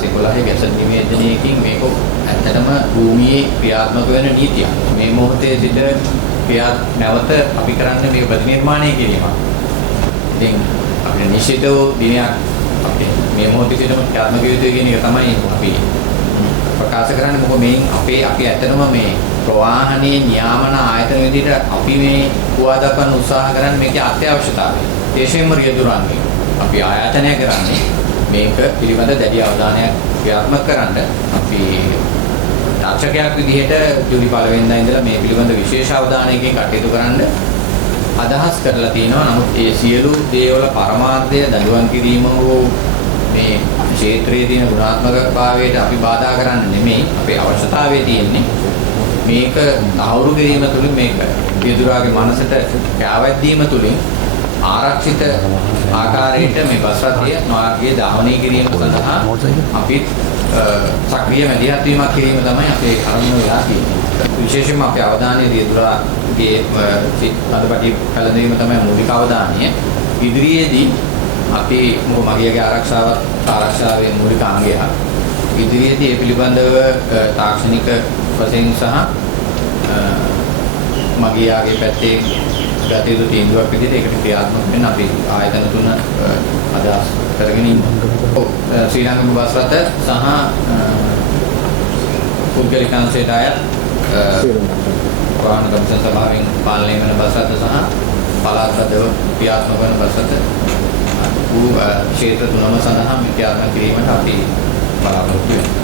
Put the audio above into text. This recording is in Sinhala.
2011 ගැසට් නිවේදනයකින් මේක ඇත්තටම භූමියේ ක්‍රියාත්මක වෙන නීතියක්. මේ මොහොතේ සිට නැවත අපි කරන්නේ මේක ප්‍රතිනිර්මාණය කිරීමක්. ඉතින් අපිට නිශ්චිත දිනයක් අපි මේ මොහොතේ සිටම ක්‍රියාත්මක යුතුයි කියන එක තමයි අපි ප්‍රකාශ කරන්නේ. මොකද මේන් අපි ඇත්තටම මේ ප්‍රවාහනයේ නියාමන ආයතන විදිහට අපි මේ හුවා දක්වන්න උත්සාහ කරන්නේ මේකේ අත්‍යවශ්‍යතාවය. විශේෂයෙන්ම රියදුරන්නේ අපි ආයතනය කරන්නේ මේක පිළිබඳ දැඩි අවධානයක් ක්‍රියාත්මක කරන්න. අපි තාක්ෂකයක් විදිහට ජූලි 1 වෙනිදා ඉඳලා මේ පිළිබඳ විශේෂ අවධානයකින් කටයුතු කරන්න අදහස් කරලා තියෙනවා. නමුත් ඒ සියලු දේවල් පරමාර්ථය දඬුවම් කිරීම හෝ මේ ක්ෂේත්‍රයේ තියෙන ගුණාත්මක භාවයට අපි බාධා කරන්න නෙමෙයි. අපේ අවශ්‍යතාවය තියෙන්නේ මේක තහවුරු කිරීම තුළින් මේක රියදුරාගේ මනසට කැවැද්දීම තුළින් ආරක්ෂිත ආකාරයට මේ බස් රථය නොආගේ ධාවනය කිරීම සඳහා අපි සක්‍රීය මැදිහත් වීමක් කිරීම තමයි අපේ අරමුණ වෙලා තියෙන්නේ. විශේෂයෙන්ම අපේ අවධානය රියදුරාගේ අදපටි කළදීම තමයි මූලික අවධානය. ඉදිරියේදී අපි මගියගේ ආරක්ෂාවේ මූලික අංගයක්. ඉදිරියේදී ඒ පිළිබඳව තාක්ෂණික වශයෙන් සහ මගියාගේ පැත්තේ ගත යුතු තීන්දුවක් විදිහට ඒකට ක්‍රියාත්මක වෙන්න අපි ආයතන තුන අදහස් කරගෙන ඉන්නවා. ශ්‍රී ලංකා බස් රථ සහ පුද්ගලික අංශයට අයත් වාහන කමිෂන් සභාවෙන් පාලනය වෙන බස් රථ සහ පළාත් රථව ක්‍රියාත්මක වන බස් රථ ක්ෂේත්‍ර තුනම සඳහා ක්‍රියාත්මක කිරීමට අපි බලාපොරොත්තු වෙනවා.